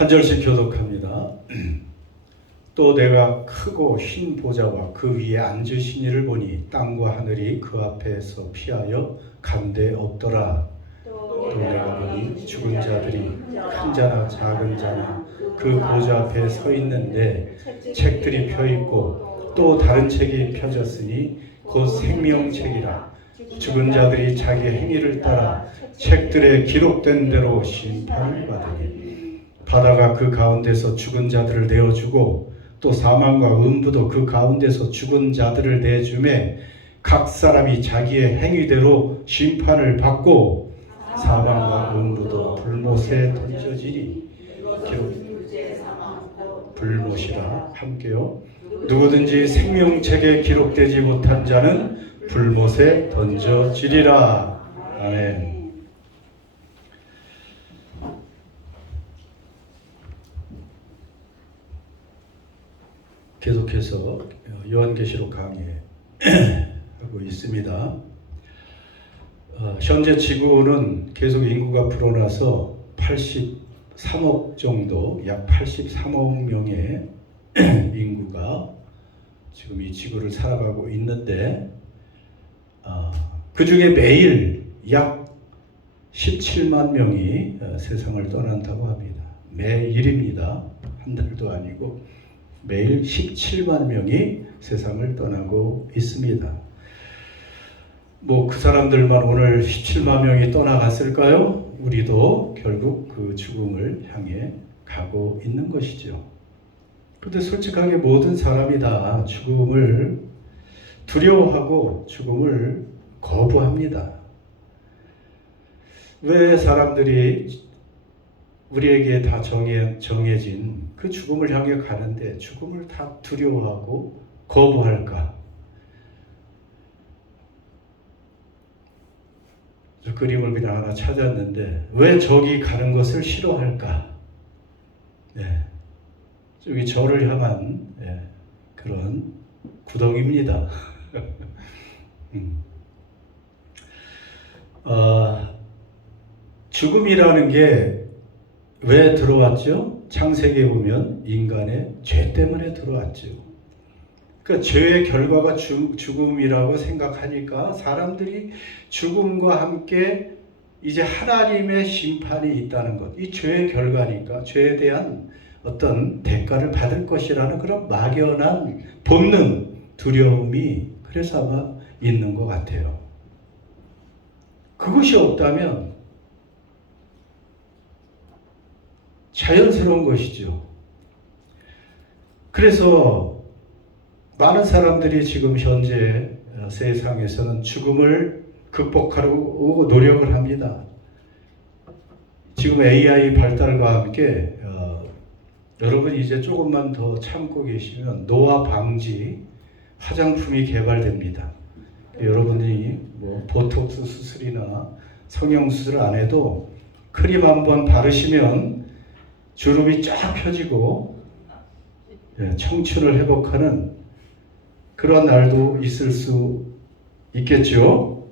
한 절씩 교독합니다. 또 내가 크고 흰 보좌와 그 위에 앉으신 이를 보니 땅과 하늘이 그 앞에서 피하여 간데 없더라. 또 내가 보니 죽은 자들이 큰 자나 작은 자나 그 보좌 앞에 서 있는데 책들이 펴 있고 또 다른 책이 펴졌으니 곧 생명책이라. 죽은 자들이 자기 행위를 따라 책들에 기록된 대로 심판을 받으니 바다가 그 가운데서 죽은 자들을 내어주고 또 사망과 음부도 그 가운데서 죽은 자들을 내주매 각 사람이 자기의 행위대로 심판을 받고 사망과 음부도 불못에 던져지니 불못이라. 함께요. 누구든지 생명책에 기록되지 못한 자는 불못에 던져지리라. 아멘. 계속해서 요한계시록 강의하고 있습니다. 현재 지구는 계속 인구가 불어나서 83억 정도, 약 83억 명의 인구가 지금 이 지구를 살아가고 있는데 그 중에 매일 약 17만 명이 세상을 떠난다고 합니다. 매일입니다. 한 달도 아니고 매일 17만 명이 세상을 떠나고 있습니다. 뭐 그 사람들만 오늘 17만 명이 떠나갔을까요? 우리도 결국 그 죽음을 향해 가고 있는 것이죠. 그런데 솔직하게 모든 사람이 다 죽음을 두려워하고 죽음을 거부합니다. 왜 사람들이 우리에게 다 정해진 그 죽음을 향해 가는데 죽음을 다 두려워하고 거부할까? 저 그림을 그냥 하나 찾았는데 왜 저기 가는 것을 싫어할까? 네. 저기 저를 향한 그런 구덩이입니다. 죽음이라는 게 왜 들어왔죠? 창세기에 보면 인간의 죄 때문에 들어왔죠. 그러니까 죄의 결과가 죽음이라고 생각하니까 사람들이 죽음과 함께 이제 하나님의 심판이 있다는 것, 이 죄의 결과니까 죄에 대한 어떤 대가를 받을 것이라는 그런 막연한 본능, 두려움이 그래서 아마 있는 것 같아요. 그것이 없다면 자연스러운 것이죠. 그래서 많은 사람들이 지금 현재 세상에서는 죽음을 극복하려고 노력을 합니다. 지금 AI 발달과 함께 여러분이 이제 조금만 더 참고 계시면 노화 방지 화장품이 개발됩니다. 여러분이 뭐 보톡스 수술이나 성형수술 안 해도 크림 한번 바르시면 주름이 쫙 펴지고 청춘을 회복하는 그런 날도 있을 수 있겠죠.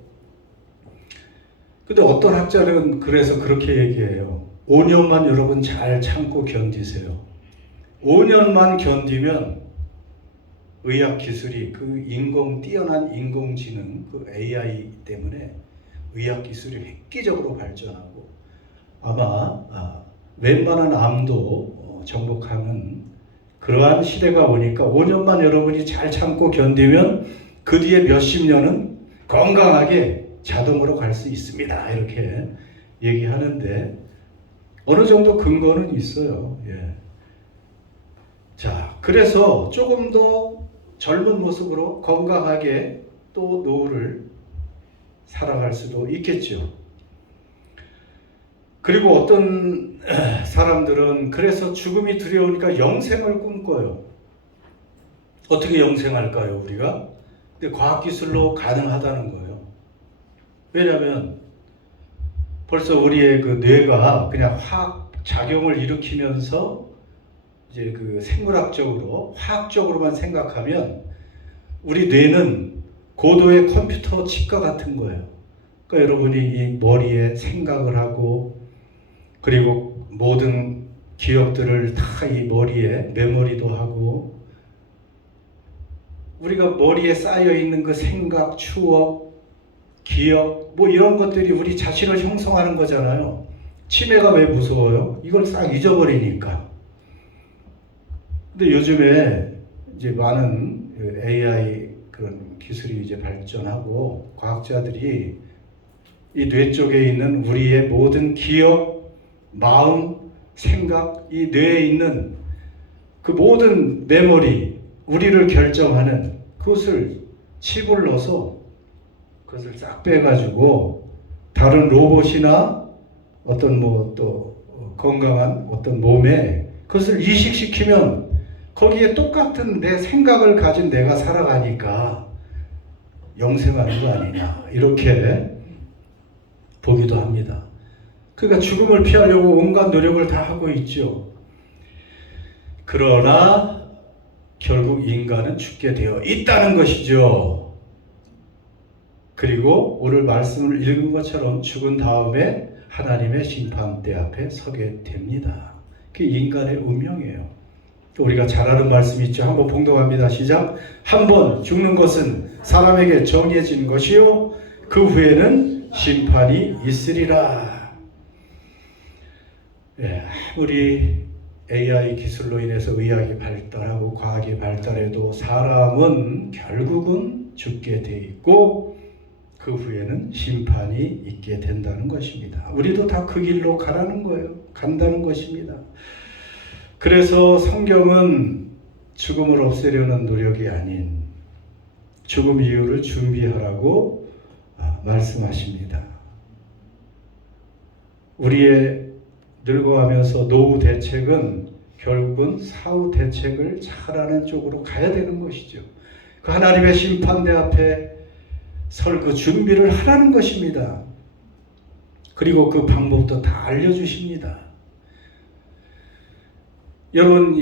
근데 어떤 학자는 그래서 그렇게 얘기해요. 5년만 여러분 잘 참고 견디세요. 5년만 견디면 의학 기술이 뛰어난 인공지능, 그 AI 때문에 의학 기술이 획기적으로 발전하고 아마 웬만한 암도 정복하는 그러한 시대가 오니까 5년만 여러분이 잘 참고 견디면 그 뒤에 몇십 년은 건강하게 자동으로 갈 수 있습니다. 이렇게 얘기하는데 어느 정도 근거는 있어요. 자, 그래서 조금 더 젊은 모습으로 건강하게 또 노후를 살아갈 수도 있겠죠. 그리고 어떤 사람들은 그래서 죽음이 두려우니까 영생을 꿈꿔요. 어떻게 영생할까요, 우리가? 근데 과학기술로 가능하다는 거예요. 왜냐하면 벌써 우리의 그 뇌가 그냥 화학 작용을 일으키면서 이제 그 생물학적으로, 화학적으로만 생각하면 우리 뇌는 고도의 컴퓨터 칩과 같은 거예요. 그러니까 여러분이 이 머리에 생각을 하고 그리고 모든 기억들을 다 이 머리에 메모리도 하고, 우리가 머리에 쌓여 있는 그 생각, 추억, 기억 뭐 이런 것들이 우리 자신을 형성하는 거잖아요. 치매가 왜 무서워요? 이걸 싹 잊어버리니까. 근데 요즘에 이제 많은 AI 그런 기술이 이제 발전하고 과학자들이 이 뇌 쪽에 있는 우리의 모든 기억, 마음, 생각, 이 뇌에 있는 그 모든 메모리, 우리를 결정하는 그것을 칩을 넣어서 그것을 싹 빼가지고 다른 로봇이나 어떤 뭐 또 건강한 어떤 몸에 그것을 이식시키면 거기에 똑같은 내 생각을 가진 내가 살아가니까 영생하는 거 아니냐 이렇게 보기도 합니다. 그러니까 죽음을 피하려고 온갖 노력을 다 하고 있죠. 그러나 결국 인간은 죽게 되어 있다는 것이죠. 그리고 오늘 말씀을 읽은 것처럼 죽은 다음에 하나님의 심판대 앞에 서게 됩니다. 그게 인간의 운명이에요. 우리가 잘 아는 말씀이 있죠. 한번 봉독합니다. 시작. 한번 죽는 것은 사람에게 정해진 것이요 그 후에는 심판이 있으리라. 예, 아무리 AI 기술로 인해서 의학이 발달하고 과학이 발달해도 사람은 결국은 죽게 돼 있고 그 후에는 심판이 있게 된다는 것입니다. 우리도 다 그 길로 가라는 거예요. 간다는 것입니다. 그래서 성경은 죽음을 없애려는 노력이 아닌 죽음 이후를 준비하라고 말씀하십니다. 우리의 늙어가면서 노후 대책은 결국은 사후 대책을 잘하는 쪽으로 가야 되는 것이죠. 그 하나님의 심판대 앞에 설 그 준비를 하라는 것입니다. 그리고 그 방법도 다 알려주십니다. 여러분,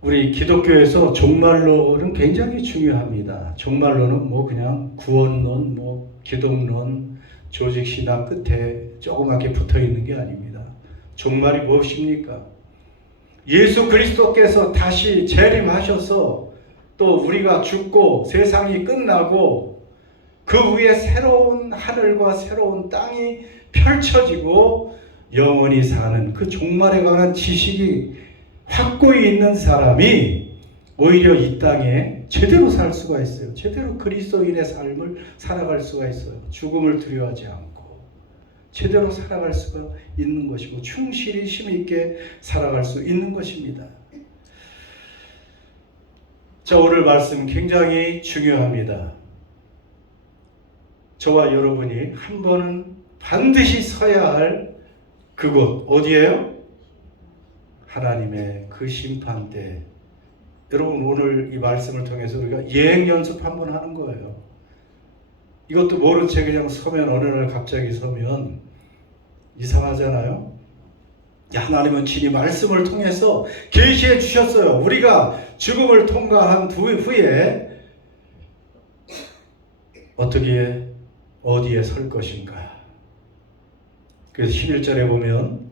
우리 기독교에서 종말론은 굉장히 중요합니다. 종말론은 뭐 그냥 구원론, 뭐 기독론, 조직신학 끝에 조그맣게 붙어 있는 게 아닙니다. 종말이 무엇입니까? 예수 그리스도께서 다시 재림하셔서 또 우리가 죽고 세상이 끝나고 그 위에 새로운 하늘과 새로운 땅이 펼쳐지고 영원히 사는 그 종말에 관한 지식이 확고히 있는 사람이 오히려 이 땅에 제대로 살 수가 있어요. 제대로 그리스도인의 삶을 살아갈 수가 있어요. 죽음을 두려워하지 않고 제대로 살아갈 수가 있는 것이고 충실히 힘있게 살아갈 수 있는 것입니다. 자, 오늘 말씀 굉장히 중요합니다. 저와 여러분이 한 번은 반드시 서야 할 그곳 어디예요? 하나님의 그 심판대. 여러분, 오늘 이 말씀을 통해서 우리가 예행 연습 한번 하는 거예요. 이것도 모른 채 그냥 서면 어느 날 갑자기 서면 이상하잖아요. 하나님은 친히 말씀을 통해서 계시해 주셨어요. 우리가 죽음을 통과한 후에 어떻게 어디에 설 것인가. 그래서 11절에 보면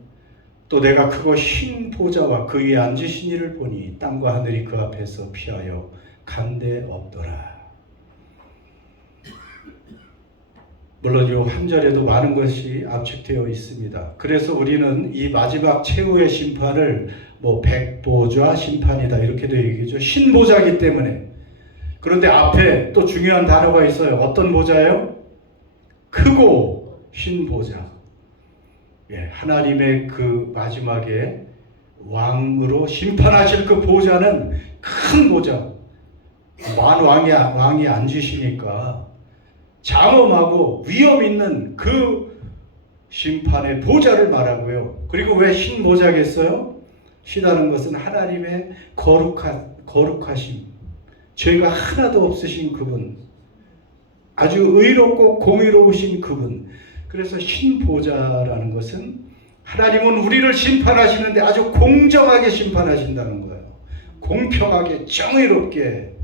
또 내가 크고 흰 보좌와 그 위에 앉으신 이를 보니 땅과 하늘이 그 앞에서 피하여 간데 없더라. 물론 이 한 절에도 많은 것이 압축되어 있습니다. 그래서 우리는 이 마지막 최후의 심판을 뭐 백보좌 심판이다 이렇게도 얘기하죠. 신보좌이기 때문에. 그런데 앞에 또 중요한 단어가 있어요. 어떤 보좌예요? 크고 흰 보좌. 예, 하나님의 그 마지막에 왕으로 심판하실 그 보좌는 큰 보좌. 왕이 앉으시니까 장엄하고 위험 있는 그 심판의 보좌를 말하고요. 그리고 왜 흰 보좌겠어요? 흰다는 것은 하나님의 거룩하심, 죄가 하나도 없으신 그분, 아주 의롭고 공의로우신 그분. 그래서 흰 보좌라는 것은 하나님은 우리를 심판하시는데 아주 공정하게 심판하신다는 거예요. 공평하게 정의롭게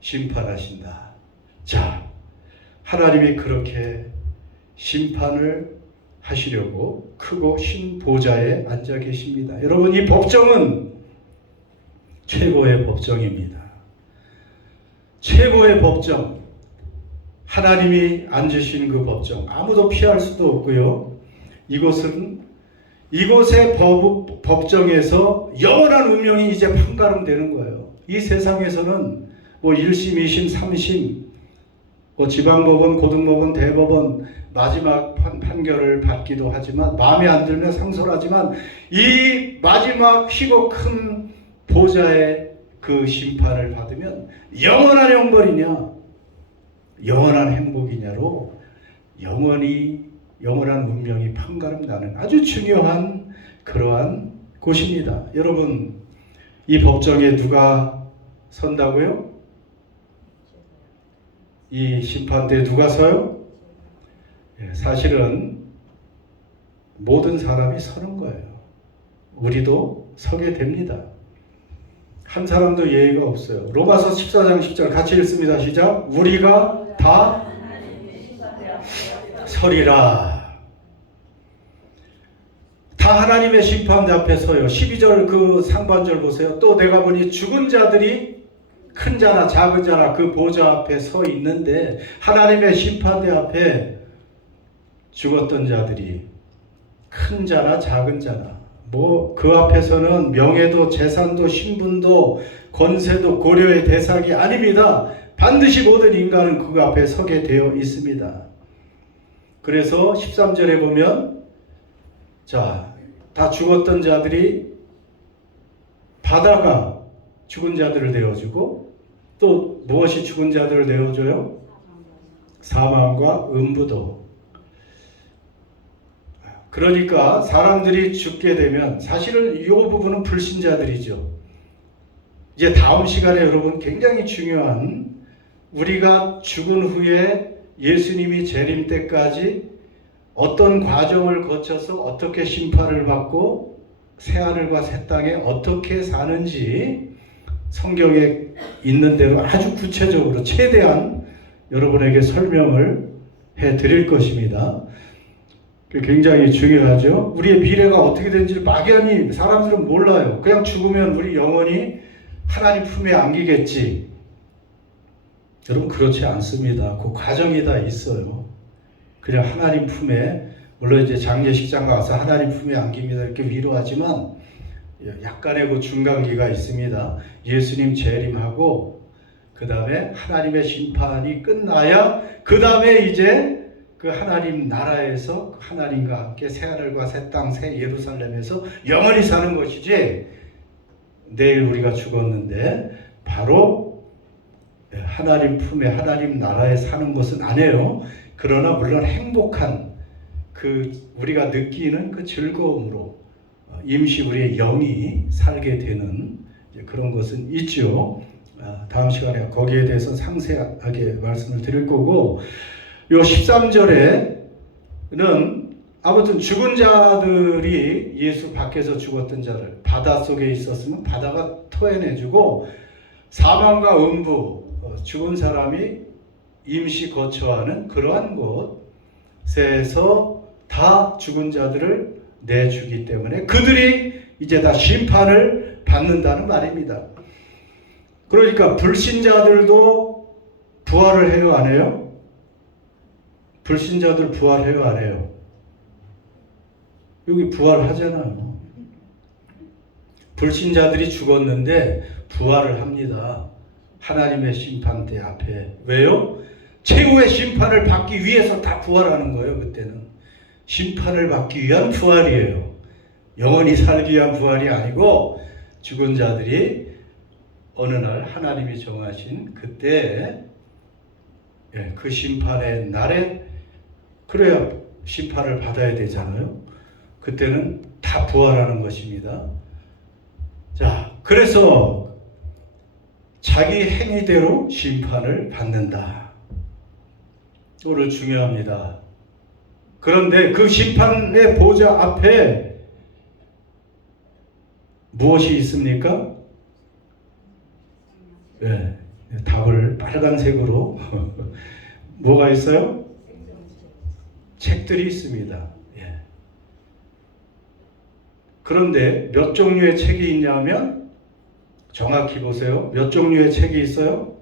심판하신다. 자, 하나님이 그렇게 심판을 하시려고 크고 신 보좌에 앉아 계십니다. 여러분, 이 법정은 최고의 법정입니다. 최고의 법정, 하나님이 앉으신 그 법정, 아무도 피할 수도 없고요. 이곳의 법정에서 영원한 운명이 이제 판가름되는 거예요. 이 세상에서는 뭐 1심, 2심, 3심, 뭐 지방법원, 고등법원, 대법원 마지막 판결을 받기도 하지만, 마음에 안 들면 상소하지만, 이 마지막 희고 큰 보좌의 그 심판을 받으면 영원한 형벌이냐, 영원한 행복이냐로 영원한 운명이 판가름 나는 아주 중요한 그러한 곳입니다. 여러분, 이 법정에 누가 선다고요? 이 심판대에 누가 서요? 사실은 모든 사람이 서는 거예요. 우리도 서게 됩니다. 한 사람도 예의가 없어요. 로마서 14장 10절 같이 읽습니다. 시작. 우리가 다 서리라. 다 하나님의 심판대 앞에 서요. 12절 그 상반절 보세요. 또 내가 보니 죽은 자들이 큰 자나 작은 자나 그 보좌 앞에 서 있는데, 하나님의 심판대 앞에 죽었던 자들이 큰 자나 작은 자나, 뭐 그 앞에서는 명예도 재산도 신분도 권세도 고려의 대상이 아닙니다. 반드시 모든 인간은 그 앞에 서게 되어 있습니다. 그래서 13절에 보면, 자, 다 죽었던 자들이 바다가 죽은 자들을 내어주고, 또 무엇이 죽은 자들을 내어줘요? 사망과 음부도. 그러니까 사람들이 죽게 되면, 사실은 이 부분은 불신자들이죠. 이제 다음 시간에 여러분 굉장히 중요한, 우리가 죽은 후에 예수님이 재림 때까지 어떤 과정을 거쳐서 어떻게 심판을 받고 새하늘과 새 땅에 어떻게 사는지 성경에 있는 대로 아주 구체적으로 최대한 여러분에게 설명을 해 드릴 것입니다. 굉장히 중요하죠. 우리의 미래가 어떻게 되는지 막연히 사람들은 몰라요. 그냥 죽으면 우리 영원히 하나님 품에 안기겠지. 여러분, 그렇지 않습니다. 그 과정이 다 있어요. 그냥 하나님 품에, 물론 이제 장례식장 가서 하나님 품에 안깁니다 이렇게 위로하지만, 약간의 그 중간기가 있습니다. 예수님 재림하고 그 다음에 하나님의 심판이 끝나야 그 다음에 이제 그 하나님 나라에서 하나님과 함께 새하늘과 새 땅, 새 예루살렘에서 영원히 사는 것이지, 내일 우리가 죽었는데 바로 하나님 품에 하나님 나라에 사는 것은 아니에요. 그러나 물론 행복한 그 우리가 느끼는 그 즐거움으로 임시 우리의 영이 살게 되는 그런 것은 있죠. 다음 시간에 거기에 대해서 상세하게 말씀을 드릴 거고, 요 13절에는 아무튼 죽은 자들이, 예수 밖에서 죽었던 자들, 바다 속에 있었으면 바다가 토해내주고, 사망과 음부, 죽은 사람이 임시 거처하는 그러한 곳에서 다 죽은 자들을 내주기 때문에 그들이 이제 다 심판을 받는다는 말입니다. 그러니까 불신자들도 부활을 해요, 안 해요? 불신자들 부활해요, 안 해요? 여기 부활하잖아요. 불신자들이 죽었는데 부활을 합니다. 하나님의 심판대 앞에. 왜요? 최후의 심판을 받기 위해서 다 부활하는 거예요. 그때는 심판을 받기 위한 부활이에요. 영원히 살기 위한 부활이 아니고, 죽은 자들이 어느 날 하나님이 정하신 그때, 그 심판의 날에, 그래야 심판을 받아야 되잖아요. 그때는 다 부활하는 것입니다. 자, 그래서 자기 행위대로 심판을 받는다. 오늘 중요합니다. 그런데 그 심판의 보좌 앞에 무엇이 있습니까? 네, 답을 빨간색으로 뭐가 있어요? 책들이 있습니다. 예. 그런데 몇 종류의 책이 있냐면 정확히 보세요. 몇 종류의 책이 있어요?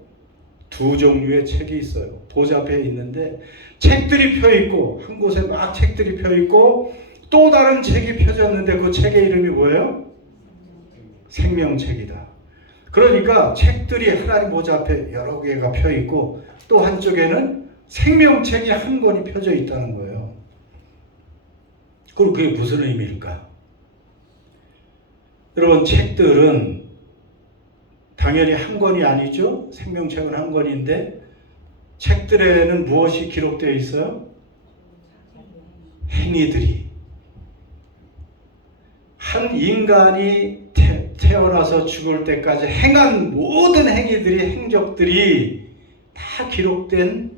2종류의 책이 있어요. 보좌 앞에 있는데 책들이 펴 있고 한 곳에 막 책들이 펴 있고 또 다른 책이 펴졌는데 그 책의 이름이 뭐예요? 생명책이다. 그러니까 책들이 하나님 보좌 앞에 여러 개가 펴 있고 또 한쪽에는 생명책이 한 권이 펴져 있다는 거예요. 그럼 그게 무슨 의미일까? 여러분, 책들은 당연히 한 권이 아니죠. 생명책은 한 권인데 책들에는 무엇이 기록되어 있어요? 행위들이. 한 인간이 태어나서 죽을 때까지 행한 모든 행위들이, 행적들이 다 기록된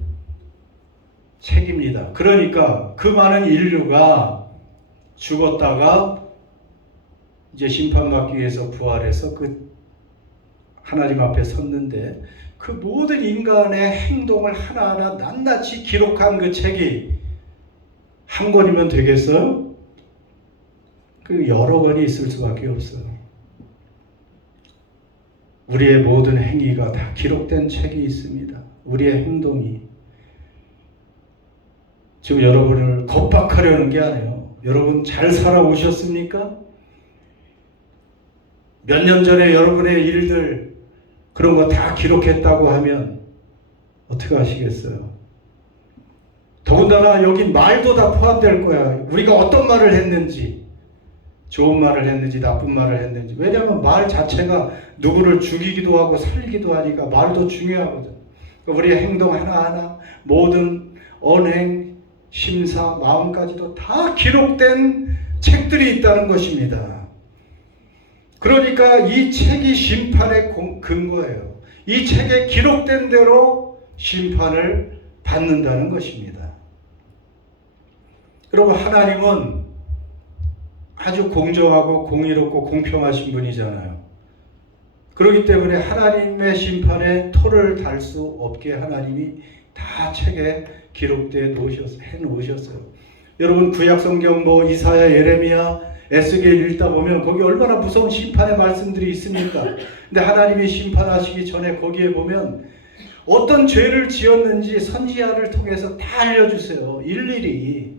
책입니다. 그러니까 그 많은 인류가 죽었다가 이제 심판받기 위해서 부활해서 그 하나님 앞에 섰는데 그 모든 인간의 행동을 하나하나 낱낱이 기록한 그 책이 한 권이면 되겠어요? 그 여러 권이 있을 수밖에 없어요. 우리의 모든 행위가 다 기록된 책이 있습니다. 우리의 행동이. 지금 여러분을 겁박하려는 게 아니에요. 여러분 잘 살아오셨습니까? 몇 년 전에 여러분의 일들 그런 거 다 기록했다고 하면 어떻게 하시겠어요? 더군다나 여기 말도 다 포함될 거야. 우리가 어떤 말을 했는지, 좋은 말을 했는지 나쁜 말을 했는지. 왜냐하면 말 자체가 누구를 죽이기도 하고 살리기도 하니까 말도 중요하거든. 우리의 행동 하나하나, 모든 언행, 심사, 마음까지도 다 기록된 책들이 있다는 것입니다. 그러니까 이 책이 심판의 근거예요. 이 책에 기록된 대로 심판을 받는다는 것입니다. 여러분, 하나님은 아주 공정하고 공의롭고 공평하신 분이잖아요. 그렇기 때문에 하나님의 심판에 토를 달 수 없게 하나님이 다 책에 기록되어 놓으셨어요. 여러분, 구약성경 이사야, 예레미야, 에스겔 읽다 보면 거기 얼마나 무서운 심판의 말씀들이 있습니까? 근데 하나님이 심판하시기 전에 거기에 보면 어떤 죄를 지었는지 선지자를 통해서 다 알려주세요. 일일이.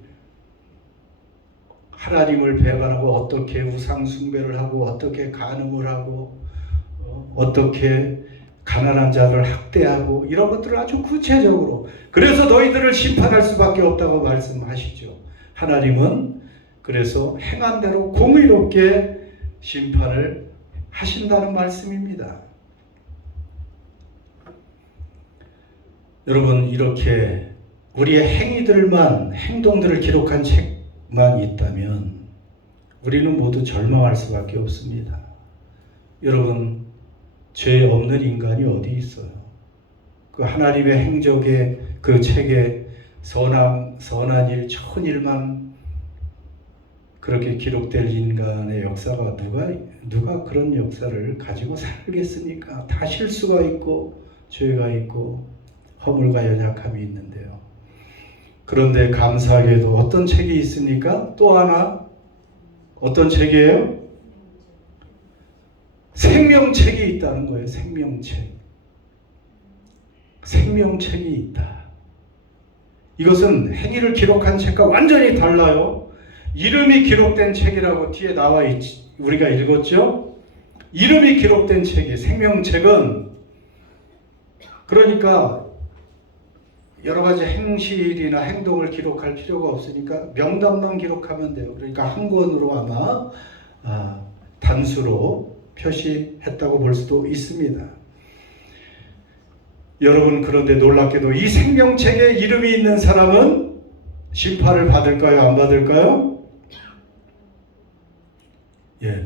하나님을 배반하고 어떻게 우상 숭배를 하고 어떻게 간음을 하고 어떻게 가난한 자를 학대하고 이런 것들을 아주 구체적으로. 그래서 너희들을 심판할 수밖에 없다고 말씀하시죠. 하나님은 그래서 행한 대로 공의롭게 심판을 하신다는 말씀입니다. 여러분, 이렇게 우리의 행동들을 기록한 책만 있다면 우리는 모두 절망할 수밖에 없습니다. 여러분, 죄 없는 인간이 어디 있어요? 그 하나님의 행적의 그 책에 선한 일, 좋은 일만 그렇게 기록될 인간의 역사가 누가 그런 역사를 가지고 살겠습니까? 다 실수가 있고 죄가 있고 허물과 연약함이 있는데요. 그런데 감사하게도 어떤 책이 있습니까? 또 하나 어떤 책이에요? 생명책이 있다는 거예요. 생명책이 있다. 이것은 행위를 기록한 책과 완전히 달라요. 이름이 기록된 책이라고 뒤에 나와 있지. 우리가 읽었죠? 이름이 기록된 책이, 생명책은 그러니까 여러 가지 행실이나 행동을 기록할 필요가 없으니까 명단만 기록하면 돼요. 그러니까 한 권으로 아마 단수로 표시했다고 볼 수도 있습니다. 여러분, 그런데 놀랍게도 이 생명책에 이름이 있는 사람은 심판을 받을까요? 안 받을까요?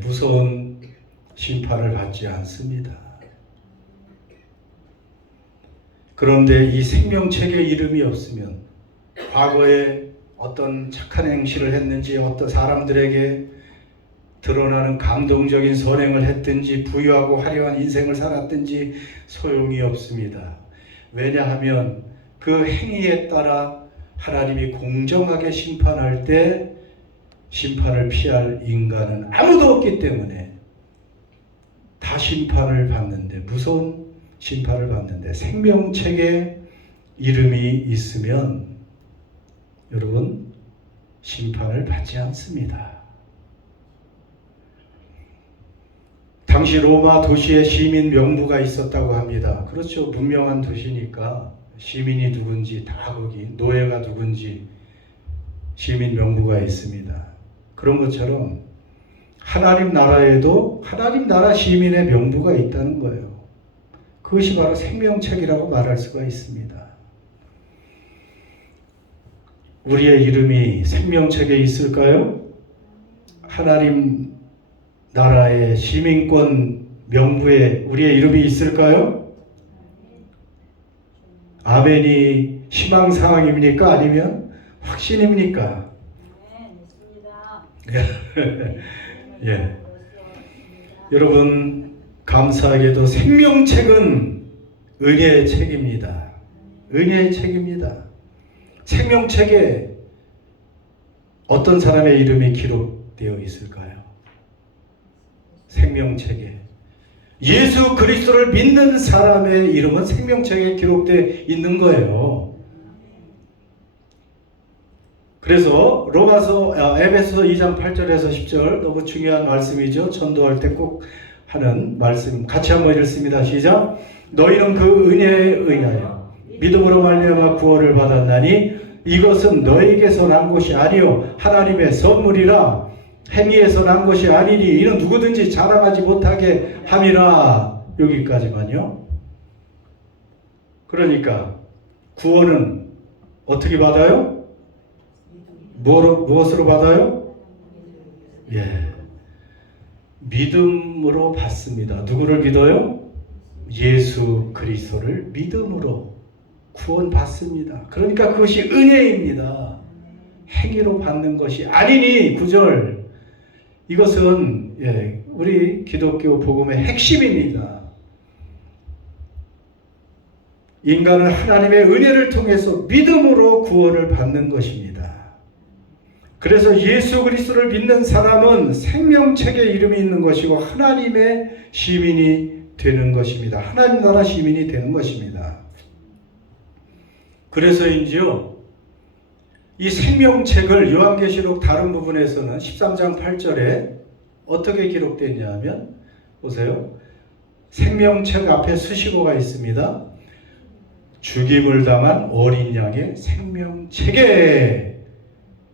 무서운 심판을 받지 않습니다. 그런데 이 생명책에 이름이 없으면 과거에 어떤 착한 행실을 했는지, 어떤 사람들에게 드러나는 감동적인 선행을 했든지, 부유하고 화려한 인생을 살았든지 소용이 없습니다. 왜냐하면 그 행위에 따라 하나님이 공정하게 심판할 때 심판을 피할 인간은 아무도 없기 때문에 다 심판을 받는데, 무서운 심판을 받는데, 생명책에 이름이 있으면 여러분 심판을 받지 않습니다. 당시 로마 도시에 시민 명부가 있었다고 합니다. 그렇죠. 문명한 도시니까 시민이 누군지 다 거기, 노예가 누군지 시민 명부가 있습니다. 그런 것처럼 하나님 나라에도 하나님 나라 시민의 명부가 있다는 거예요. 그것이 바로 생명책이라고 말할 수가 있습니다. 우리의 이름이 생명책에 있을까요? 하나님 나라의 시민권 명부에 우리의 이름이 있을까요? 아멘이 희망사항입니까? 아니면 확신입니까? 네, 있습니다. 예. 여러분, 감사하게도 생명책은 은혜의 책입니다. 은혜의 책입니다. 생명책에 어떤 사람의 이름이 기록되어 있을까요? 생명책에 예수 그리스도를 믿는 사람의 이름은 생명책에 기록되어 있는 거예요. 그래서 에베소 2장 8절에서 10절 너무 중요한 말씀이죠. 전도할 때 꼭 하는 말씀 같이 한번 읽습니다. 시작. 너희는 그 은혜에 의하여 믿음으로 말미암아 구원을 받았나니 이것은 너희에게서 난 것이 아니요 하나님의 선물이라. 행위에서 난 것이 아니니 이는 누구든지 자랑하지 못하게 함이라. 여기까지만요. 그러니까 구원은 어떻게 받아요? 무엇으로 받아요? 예, 믿음으로 받습니다. 누구를 믿어요? 예수 그리스도를 믿음으로 구원 받습니다. 그러니까 그것이 은혜입니다. 행위로 받는 것이 아니니. 9절. 이것은 우리 기독교 복음의 핵심입니다. 인간은 하나님의 은혜를 통해서 믿음으로 구원을 받는 것입니다. 그래서 예수 그리스도를 믿는 사람은 생명책에 이름이 있는 것이고 하나님의 시민이 되는 것입니다. 하나님 나라 시민이 되는 것입니다. 그래서인지요, 이 생명책을 요한계시록 다른 부분에서는 13장 8절에 어떻게 기록되어 있냐면, 보세요. 생명책 앞에 수식어가 있습니다. 죽임을 당한 어린 양의 생명책에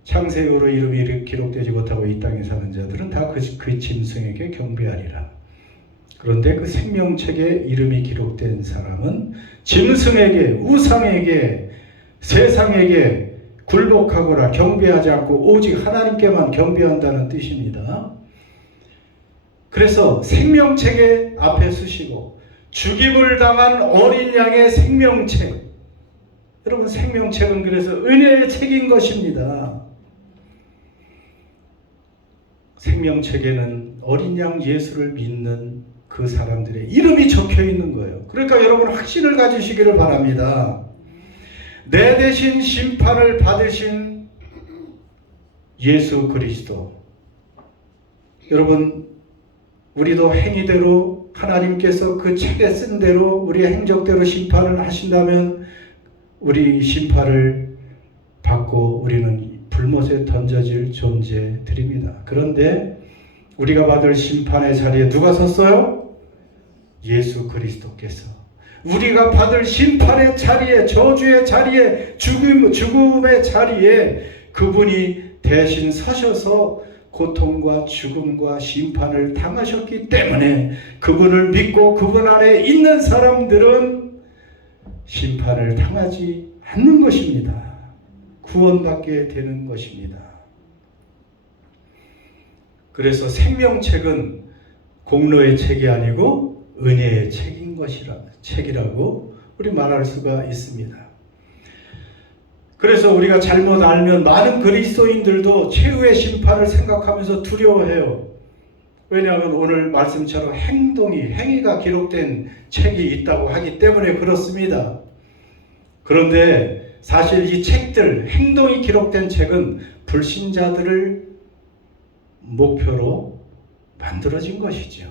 창세기로 이름이 기록되지 못하고 이 땅에 사는 자들은 다 그 짐승에게 경배하리라. 그런데 그 생명책에 이름이 기록된 사람은 짐승에게, 우상에게, 세상에게 굴복하거나 경배하지 않고 오직 하나님께만 경배한다는 뜻입니다. 그래서 생명책에 앞에 쓰시고 죽임을 당한 어린 양의 생명책. 여러분, 생명책은 그래서 은혜의 책인 것입니다. 생명책에는 어린 양 예수를 믿는 그 사람들의 이름이 적혀 있는 거예요. 그러니까 여러분 확신을 가지시기를 바랍니다. 내 대신 심판을 받으신 예수 그리스도. 여러분, 우리도 행위대로 하나님께서 그 책에 쓴 대로 우리의 행적대로 심판을 하신다면 우리 심판을 받고 우리는 불못에 던져질 존재들입니다. 그런데 우리가 받을 심판의 자리에 누가 섰어요? 예수 그리스도께서. 우리가 받을 심판의 자리에, 저주의 자리에, 죽음의 자리에 그분이 대신 서셔서 고통과 죽음과 심판을 당하셨기 때문에 그분을 믿고 그분 안에 있는 사람들은 심판을 당하지 않는 것입니다. 구원받게 되는 것입니다. 그래서 생명책은 공로의 책이 아니고 은혜의 책인 책이라고 우리 말할 수가 있습니다. 그래서 우리가 잘못 알면 많은 그리스도인들도 최후의 심판을 생각하면서 두려워해요. 왜냐하면 오늘 말씀처럼 행위가 기록된 책이 있다고 하기 때문에 그렇습니다. 그런데 사실 이 책들, 행동이 기록된 책은 불신자들을 목표로 만들어진 것이죠.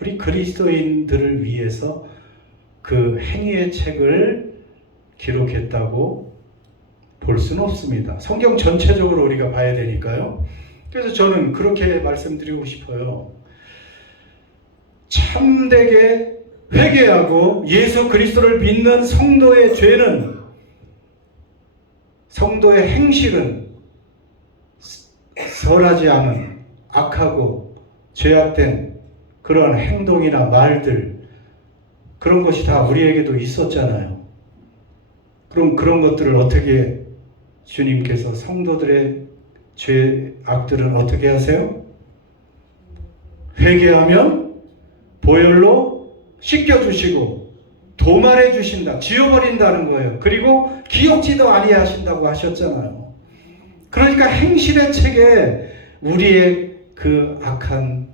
우리 그리스도인들을 위해서 그 행위의 책을 기록했다고 볼 수는 없습니다. 성경 전체적으로 우리가 봐야 되니까요. 그래서 저는 그렇게 말씀드리고 싶어요. 참되게 회개하고 예수 그리스도를 믿는 성도의 죄는, 성도의 행실은 선하지 않은 악하고 죄악된 그런 행동이나 말들, 그런 것이 다 우리에게도 있었잖아요. 그럼 그런 것들을 어떻게 주님께서 성도들의 죄악들은 어떻게 하세요? 회개하면 보혈로 씻겨주시고 도말해 주신다, 지워버린다는 거예요. 그리고 기억지도 아니하신다고 하셨잖아요. 그러니까 행실의 책에 우리의 그 악한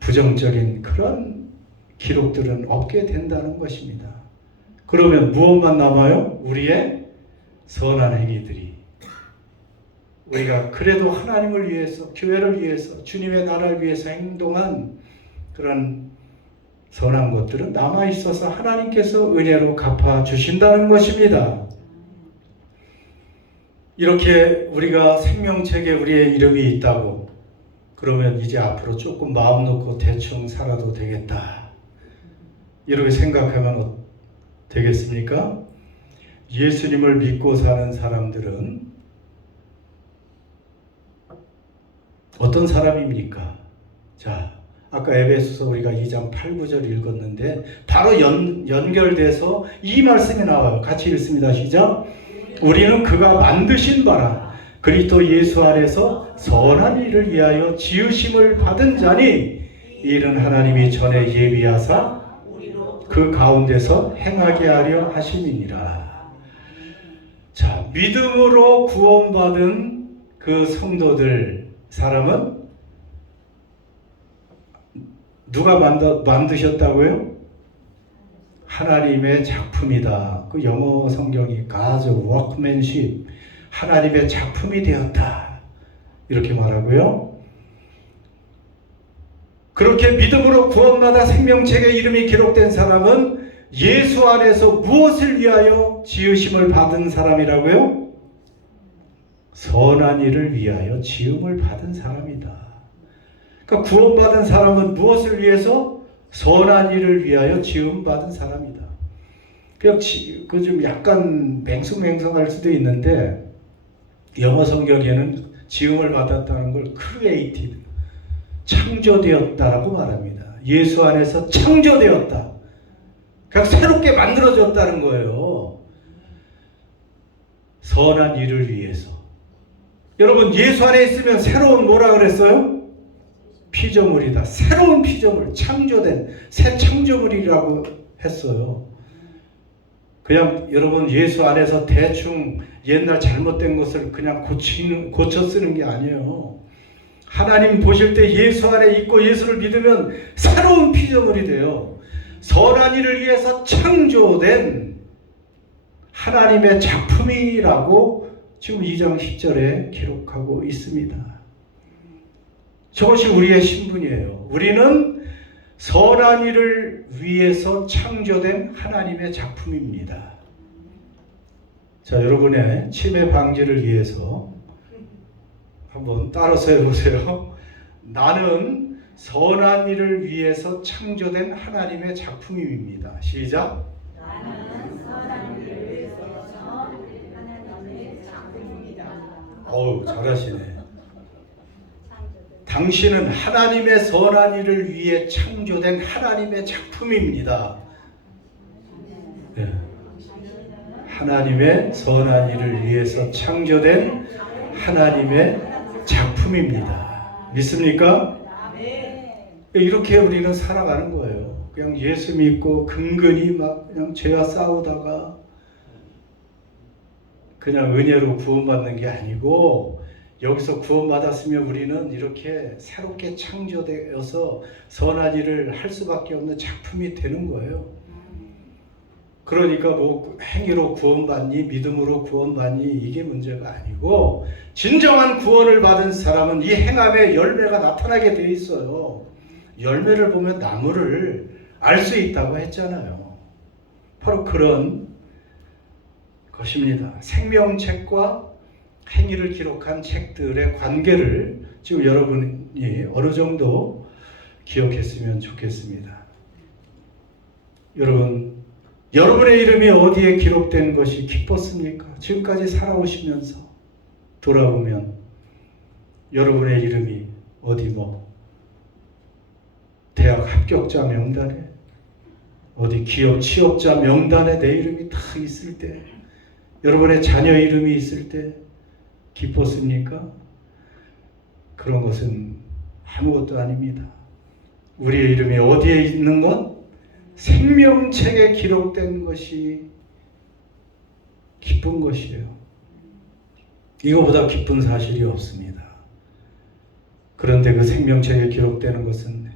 부정적인 그런 기록들은 없게 된다는 것입니다. 그러면 무엇만 남아요? 우리의 선한 행위들이. 우리가 그래도 하나님을 위해서, 교회를 위해서, 주님의 나라를 위해서 행동한 그런 선한 것들은 남아있어서 하나님께서 은혜로 갚아주신다는 것입니다. 이렇게 우리가 생명책에 우리의 이름이 있다고 그러면 이제 앞으로 조금 마음 놓고 대충 살아도 되겠다, 이렇게 생각하면 되겠습니까? 예수님을 믿고 사는 사람들은 어떤 사람입니까? 자, 아까 에베소서 우리가 2장 8, 9절 읽었는데 바로 연결돼서 이 말씀이 나와요. 같이 읽습니다. 시작. 우리는 그가 만드신 바라 그리스도 예수 안에서 선한 일을 위하여 지으심을 받은 자니, 이는 하나님이 전에 예비하사 그 가운데서 행하게 하려 하심이니라. 자, 믿음으로 구원받은 그 성도들, 사람은 누가 만드셨다고요? 하나님의 작품이다. 그 영어 성경이 God's workmanship, 하나님의 작품이 되었다, 이렇게 말하고요. 그렇게 믿음으로 구원받아 생명책에 이름이 기록된 사람은 예수 안에서 무엇을 위하여 지으심을 받은 사람이라고요? 선한 일을 위하여 지음을 받은 사람이다. 그러니까 구원받은 사람은 무엇을 위해서? 선한 일을 위하여 지음받은 사람이다. 그 좀 약간 맹숭맹숭할 수도 있는데 영어 성경에는 지음을 받았다는 걸 created, 창조되었다라고 말합니다. 예수 안에서 창조되었다. 그냥 새롭게 만들어졌다는 거예요. 선한 일을 위해서. 여러분, 예수 안에 있으면 새로운 뭐라 그랬어요? 피조물이다. 새로운 피조물, 창조된 새 창조물이라고 했어요. 그냥 여러분 예수 안에서 대충 옛날 잘못된 것을 그냥 고쳐 쓰는 게 아니에요. 하나님 보실 때 예수 안에 있고 예수를 믿으면 새로운 피조물이 돼요. 선한 일을 위해서 창조된 하나님의 작품이라고 지금 2장 10절에 기록하고 있습니다. 저것이 우리의 신분이에요. 우리는 선한 일을 위해서 창조된 하나님의 작품입니다. 자, 여러분의 치매 방지를 위해서 한번 따라서 해보세요. 나는 선한 일을 위해서 창조된 하나님의 작품입니다. 시작. 나는 선한 일을 위해서 하나님의 작품입니다. 어우, 잘하시네. 당신은 하나님의 선한 일을 위해 창조된 하나님의 작품입니다. 네. 하나님의 선한 일을 위해서 창조된 하나님의 작품입니다. 믿습니까? 이렇게 우리는 살아가는 거예요. 그냥 예수 믿고 근근히 막 그냥 죄와 싸우다가 그냥 은혜로 구원받는 게 아니고, 여기서 구원받았으면 우리는 이렇게 새롭게 창조되어서 선한 일을 할 수밖에 없는 작품이 되는 거예요. 그러니까 뭐 행위로 구원받니 믿음으로 구원받니 이게 문제가 아니고 진정한 구원을 받은 사람은 이 행함에 열매가 나타나게 돼 있어요. 열매를 보면 나무를 알 수 있다고 했잖아요. 바로 그런 것입니다. 생명책과 행위를 기록한 책들의 관계를 지금 여러분이 어느 정도 기억했으면 좋겠습니다. 여러분의 이름이 어디에 기록된 것이 기뻤습니까? 지금까지 살아오시면서 돌아보면 여러분의 이름이 어디 대학 합격자 명단에 어디 기업 취업자 명단에 내 이름이 다 있을 때 여러분의 자녀 이름이 있을 때 기뻤습니까? 그런 것은 아무것도 아닙니다. 우리의 이름이 어디에 있는 건 생명책에 기록된 것이 기쁜 것이에요. 이거보다 기쁜 사실이 없습니다. 그런데 그 생명책에 기록되는 것은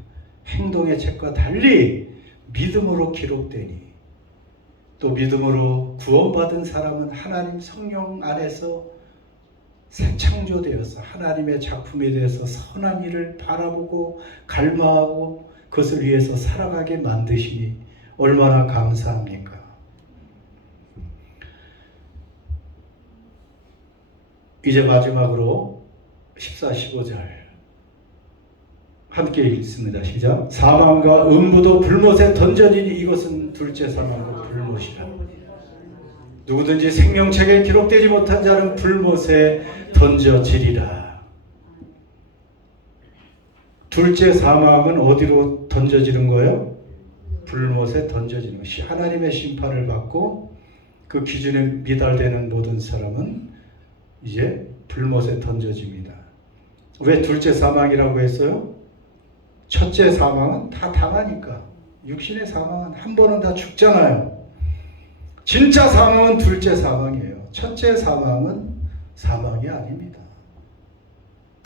행동의 책과 달리 믿음으로 기록되니 또 믿음으로 구원받은 사람은 하나님 성령 안에서 새 창조되어서 하나님의 작품에 대해서 선한 일을 바라보고 갈망하고 그것을 위해서 살아가게 만드시니 얼마나 감사합니까? 이제 마지막으로 14, 15절 함께 읽습니다. 시작. 사망과 음부도 불못에 던져지니 이것은 둘째 사망과 불못이라. 누구든지 생명책에 기록되지 못한 자는 불못에 던져지리라. 둘째 사망은 어디로 던져지는 거예요? 불못에 던져지는 것이 하나님의 심판을 받고 그 기준에 미달되는 모든 사람은 이제 불못에 던져집니다. 왜 둘째 사망이라고 했어요? 첫째 사망은 다 당하니까. 육신의 사망은 한 번은 다 죽잖아요. 진짜 사망은 둘째 사망이에요. 첫째 사망은 사망이 아닙니다.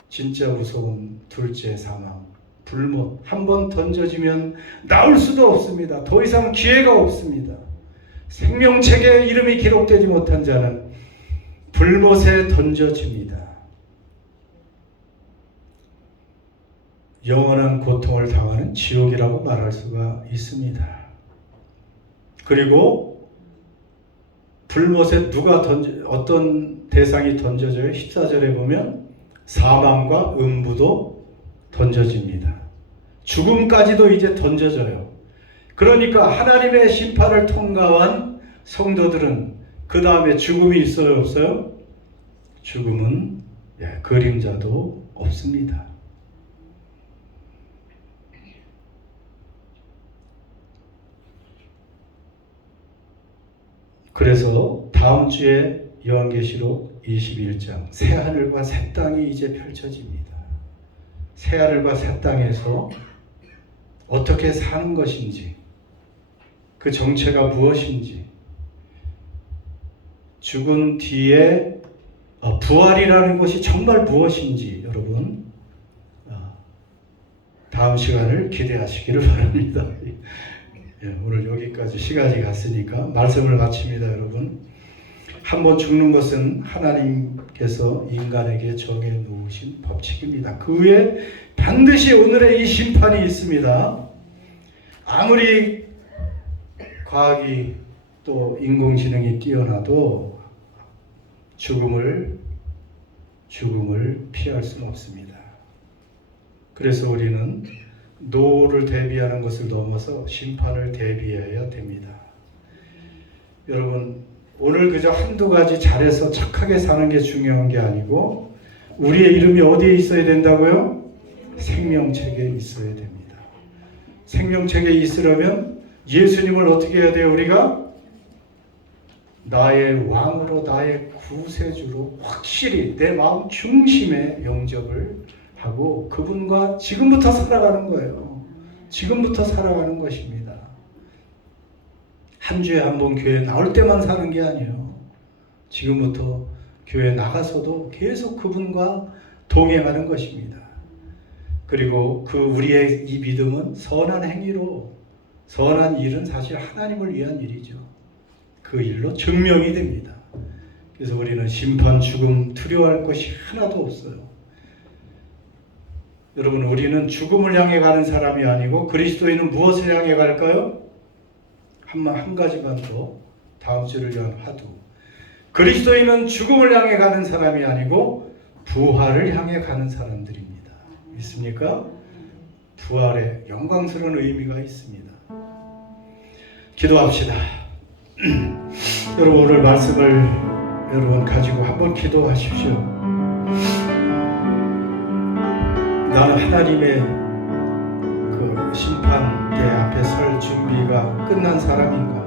진짜 무서운 둘째 사망, 불못. 한 번 던져지면 나올 수도 없습니다. 더 이상 기회가 없습니다. 생명책에 이름이 기록되지 못한 자는 불못에 던져집니다. 영원한 고통을 당하는 지옥이라고 말할 수가 있습니다. 그리고 불못에 어떤 대상이 던져져요? 14절에 보면 사망과 음부도 던져집니다. 죽음까지도 이제 던져져요. 그러니까 하나님의 심판을 통과한 성도들은 그 다음에 죽음이 있어요? 없어요? 죽음은 그림자도 없습니다. 그래서 다음 주에 요한계시록 21장 새하늘과 새 땅이 이제 펼쳐집니다. 새하늘과 새 땅에서 어떻게 사는 것인지 그 정체가 무엇인지 죽은 뒤에 부활이라는 것이 정말 무엇인지 여러분 다음 시간을 기대하시기를 바랍니다. 오늘 여기까지 시간이 갔으니까 말씀을 마칩니다. 여러분, 한번 죽는 것은 하나님께서 인간에게 정해 놓으신 법칙입니다. 그 후에 반드시 오늘의 이 심판이 있습니다. 아무리 과학이 또 인공지능이 뛰어나도 죽음을 피할 수는 없습니다. 그래서 우리는 노를 대비하는 것을 넘어서 심판을 대비해야 됩니다. 여러분, 오늘 그저 한두 가지 잘해서 착하게 사는 게 중요한 게 아니고 우리의 이름이 어디에 있어야 된다고요? 생명책에 있어야 됩니다. 생명책에 있으려면 예수님을 어떻게 해야 돼요? 우리가 나의 왕으로 나의 구세주로 확실히 내 마음 중심에 영접을 하고 그분과 지금부터 살아가는 거예요. 지금부터 살아가는 것입니다. 한 주에 한 번 교회 나올 때만 사는 게 아니에요. 지금부터 교회 나가서도 계속 그분과 동행하는 것입니다. 그리고 우리의 이 믿음은 선한 행위로, 선한 일은 사실 하나님을 위한 일이죠. 그 일로 증명이 됩니다. 그래서 우리는 심판, 죽음 두려워할 것이 하나도 없어요. 여러분, 우리는 죽음을 향해 가는 사람이 아니고 그리스도인은 무엇을 향해 갈까요? 한 가지만 더, 다음 주를 위한 화두. 그리스도인은 죽음을 향해 가는 사람이 아니고 부활을 향해 가는 사람들입니다. 믿습니까? 부활의 영광스러운 의미가 있습니다. 기도합시다. 여러분, 오늘 말씀을 여러분 가지고 한번 기도하십시오. 나는 하나님의 그 심판대 앞에 설 준비가 끝난 사람인가?